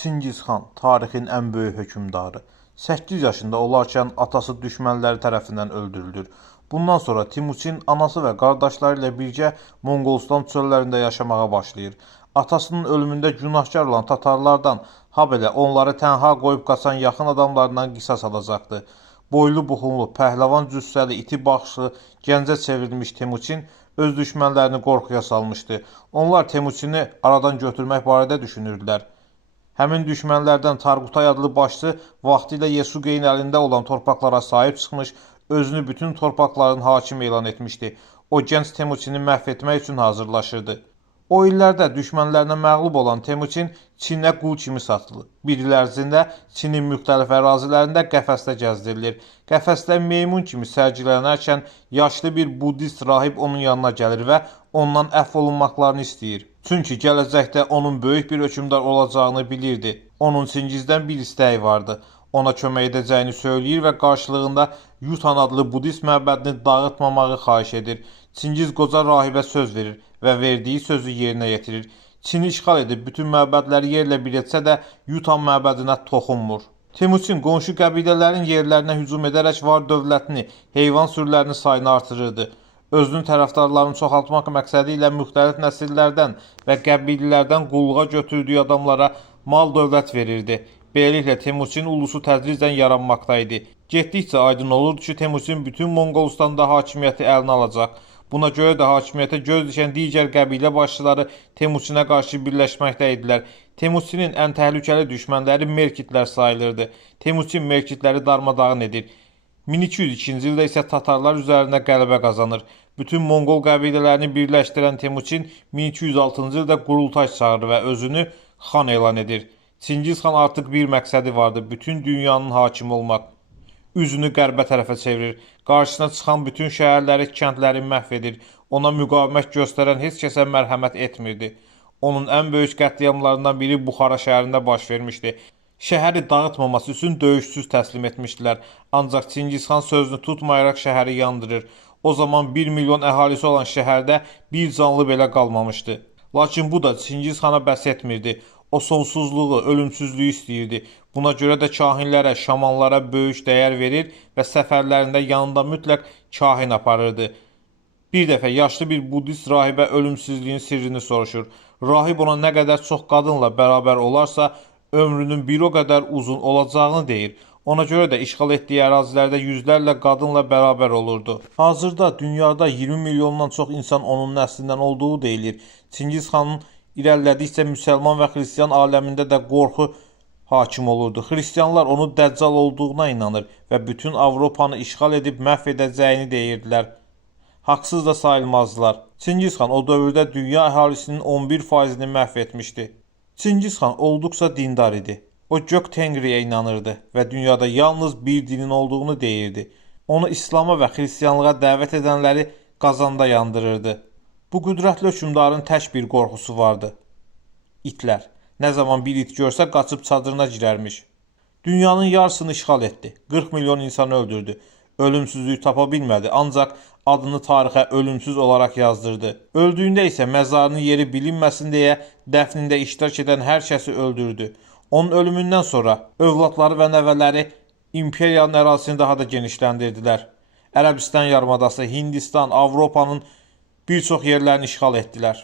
Çingiz xan tarixin ən böyük hökmdarı. 8 yaşında olarkən atası düşmənləri tərəfindən öldürülür. Bundan sonra Timuçin anası və qardaşları ilə birgə Monqolistan çöllərində yaşamağa başlayır. Atasının ölümündə günahkar olan tatarlardan, habelə onları tənha qoyub qaçan yaxın adamlarından qisas alacaqdı. Boylu buxunlu, pəhləvan cüssəli, iti baxışlı, gəncə çevrilmiş Timuçin öz düşmənlərini qorxuya salmışdı. Onlar Timuçini aradan götürmək barədə düşünürdülər. Həmin düşmənlərdən Tarqutay adlı başçı vaxtilə Yesugeyin əlində olan torpaqlara sahib çıxmış, özünü bütün torpaqların hakimi elan etmişdi. O gənc Timuçini məhv etmək üçün hazırlaşırdı. O illərdə düşmənlərinə məğlub olan Timuçin Çinə qul kimi satılır. Bir il ərzində Çinin müxtəlif ərazilərində qəfəsdə gəzdirilir. Qəfəsdə meymun kimi sərgilənərkən yaşlı bir buddist rahib onun yanına gəlir və ondan əfv olunmaqlarını istəyir. Çünki gələcəkdə onun böyük bir hökmdar olacağını bilirdi. Onun Çingizdən bir istəyi vardı. Ona kömək edəcəyini söyləyir və qarşılığında Yutan adlı budist məbədini dağıtmamağı xahiş edir. Çingiz qoca rahibə söz verir və verdiyi sözü yerinə yetirir. Çini işğal edib bütün məbədləri yerlə bir etsə də Yutan məbədinə toxunmur. Timuçin qonşu qəbilələrin yerlərinə hücum edərək var dövlətini, heyvan sürülərinin sayını artırırdı. Özünün tərəfdarlarını çoxaltmaq məqsədi ilə müxtəlif nəsillərdən və qəbilələrdən qulluğa götürdüyü adamlara mal dövlət verirdi. Beləliklə Timuçin ulusu tədricən yaranmaqda idi. Getdikcə aydın olurdu ki, Timuçin bütün Monqolistanda hakimiyyəti əlinə alacaq. Buna görə də hakimiyyətə göz dikən digər qəbilə başçıları Timuçinə qarşı birləşməkdə idilər. Timuçinin ən təhlükəli düşmənləri Merkitlər sayılırdı. Timuçin Merkitləri darmadağın edir. 1202-ci ildə isə Tatarlar üzərində qələbə qazanır. Bütün Monqol qəbilələrini birləşdirən Timuçin 1206-cı ildə qurultay çağırır və özünü xan elan edir. Çingiz xan artıq bir məqsədi vardı: bütün dünyanın hakimi olmaq. Üzünü qərbə tərəfə çevirir. Qarşısına çıxan bütün şəhərləri, kəndləri məhv edir. Ona müqavimət göstərən heç kəsə mərhəmət etmirdi. Onun ən böyük qətliamlarından biri Buxara şəhərində baş vermişdi. Şəhəri dağıtmaması üçün döyüşsüz təslim etmişdilər. Ancaq Çingiz xan sözünü tutmayaraq şəhəri yandırır. O zaman 1 milyon əhalisi olan şəhərdə bir canlı belə qalmamışdı. Lakin bu da Çingiz xana bəs etmirdi. O sonsuzluğu, ölümsüzlüyü istəyirdi. Buna görə də kahinlərə, şamanlara böyük dəyər verir və səfərlərində yanında mütləq kahin aparırdı. Bir dəfə yaşlı bir buddist rahibə ölümsüzlüyün sirrini soruşur. Rahib ona nə qədər çox qadınla bərabər olarsa, ömrünün bir o qədər uzun olacağını deyir. Ona görə də işğal etdiyi ərazilərdə yüzlərlə qadınla bərabər olurdu. Hazırda dünyada 20 milyondan çox insan onun nəslindən olduğu deyilir. Çingiz xanın İrəlilədikcə müsəlman və xristian aləmində də qorxu hakim olurdu. Xristianlar onu dəccal olduğuna inanır və bütün Avropanı işğal edib məhv edəcəyini deyirdilər. Haqsız da sayılmazdılar. Çingiz xan o dövrdə dünya əhalisinin 11%-ni məhv etmişdi. Çingiz xan olduqca dindar idi. O gök Tengriyə inanırdı və dünyada yalnız bir dinin olduğunu deyirdi. Onu İslama və xristianlığa dəvət edənləri qazanda yandırırdı. Bu qüdrətli hökmdarın tək bir qorxusu vardı: İtlər. Nə zaman bir it görsə qaçıb çadırına girərmiş. Dünyanın yarısını işğal etdi. 40 milyon insanı öldürdü. Ölümsüzlüyü tapa bilmədi, ancaq adını tarixə ölümsüz olaraq yazdırdı. Öldüyündə isə məzarının yeri bilinməsin deyə dəfnində iştirak edən hər kəsi öldürdü. Onun ölümündən sonra övladları və nəvələri imperiyanın ərazisini daha da genişləndirdilər. Ərəbistan yarımadası, Hindistan, Avropanın bir çox yerlərini işğal etdilər.